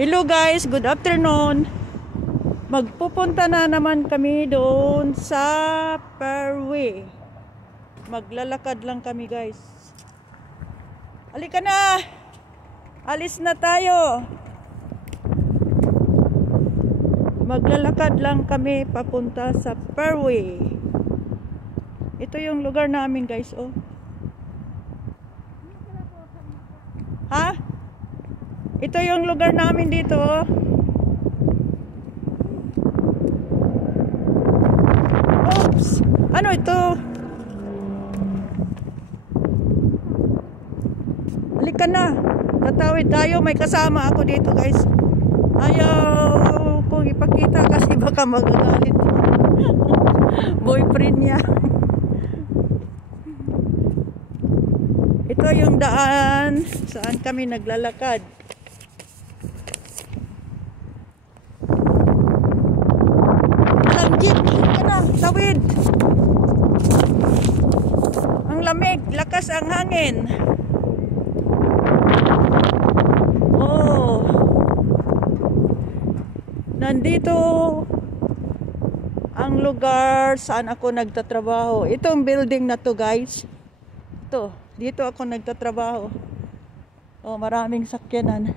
Hello guys, good afternoon. Magpupunta na naman kami doon sa Fairway. Maglalakad lang kami guys. Halika na. Alis na tayo. Maglalakad lang kami papunta sa Fairway. Ito yung lugar namin guys, oh. Ha? Ito yung lugar namin dito, oh. Oops! Ano ito? Halika na. Tatawid tayo. May kasama ako dito, guys. Ayaw kong ipakita kasi baka magagalit. Boyfriend niya. Ito yung daan saan kami naglalakad. Jeep, ano, tawid. Ang lamig, lakas ang hangin. Oh. Nandito ang lugar saan ako nagtatrabaho. Itong building na to, guys. Ito, dito ako nagtatrabaho. Oh, maraming sakyanan.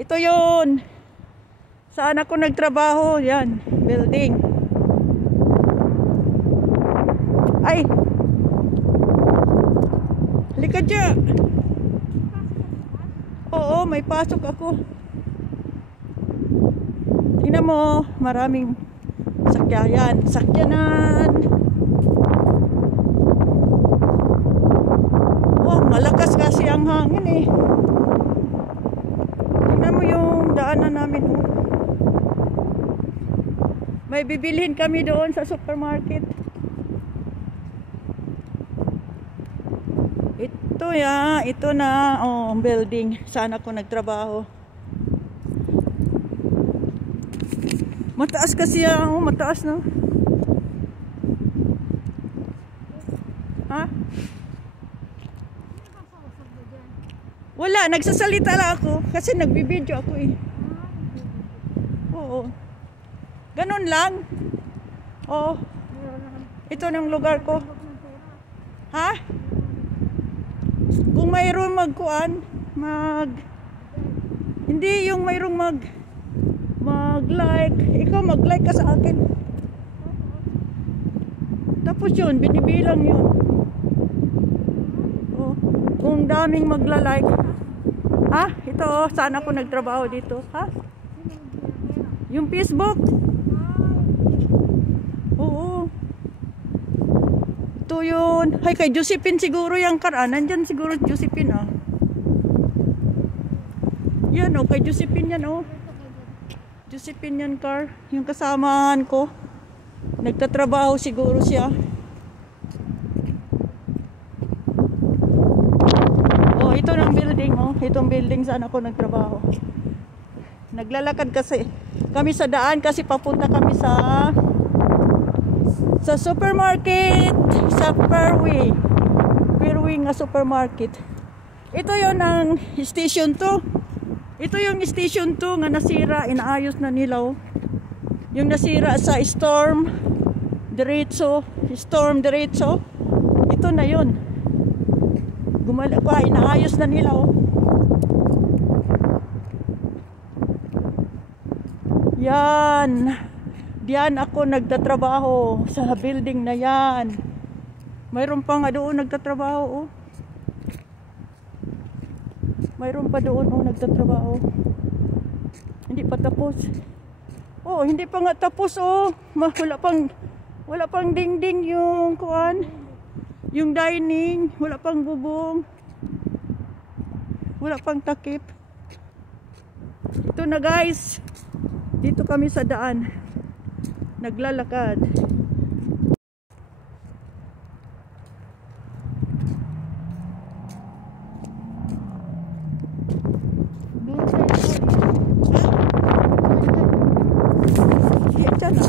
Ito 'yun. Saan ako nagtrabaho? Yan, building. Ay! Halika dyan! Oo, may pasok ako. Tingnan mo, maraming sakyanan. Sakyanan! Oh, malakas kasi ang hangin eh. Tingnan mo yung daanan namin, oh. May bibilhin kami doon sa supermarket. Ito na, oh, building. Saan ako nagtrabaho. Mataas kasi yan, oh, mataas na. Ha? Wala, nagsasalita lang ako kasi nagbibideo ako eh. Oo. Ganun lang. Oh. Ito ng lugar ko. Ha? Kung mayroon hindi yung mayroong mag-like. Ikaw mag-like ka sa akin. Tapos yun, binibilang yun. Oh. Kung daming magla-like. Ha? Ito, oh, saan ako nagtrabaho dito? Ha? Yung Facebook? Oo. Ito yun. Hay, kay Josephine siguro yung car. Nandyan siguro Josephine, ah. Yan, oh. Kay Josephine yan, oh. Josephine yan car. Yung kasamahan ko. Nagtatrabaho siguro siya. Oh, ito ng building, oh. Itong building saan ako nagtrabaho. Naglalakad kasi kami sa daan kasi papunta kami sa supermarket, sa Fairway nga supermarket. Ito yon ang station 2. Ito yung station 2 nga nasira, inaayos na nila, oh. Yung nasira sa storm diretso. Ito na yon. Inaayos na nila, oh. Yan. Diyan ako nagtatrabaho sa building na yan. Mayroon pa nga doon nagtatrabaho, oh. Mayroon pa doon, oh, nagtatrabaho. Hindi pa tapos. Oh, hindi pa nga tapos, oh. Wala pang dingding yung kuan. Yung dining, wala pang bubong. Wala pang takip. Ito na, guys. Dito kami sa daan. Naglalakad. Diyan na.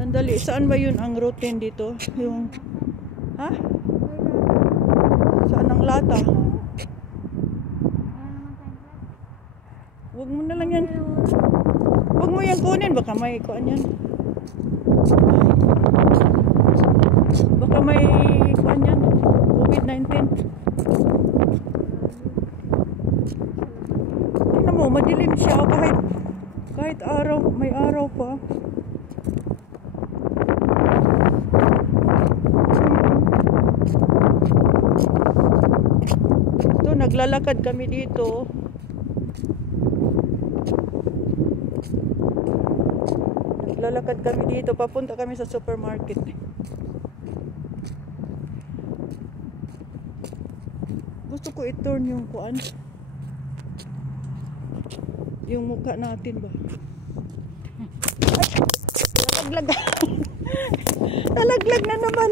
Sandali, saan ba yun ang routine dito? Yung, ha? Saan ang lata? Huwag mo na lang yan. Huwag mo yan kunin, baka may kuan yan. Baka may kuan yan. COVID-19. Tingnan mo, madilim siya kahit araw, may araw pa. Ito, naglalakad kami dito. Naglalakad kami dito. Papunta kami sa supermarket. Gusto ko i-turn yung kuan. Yung mukha natin ba? Ay, nalaglag. Nalaglag na naman.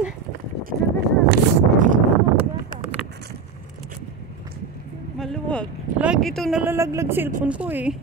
Maluwag. Lagi itong nalalaglag cellphone ko eh.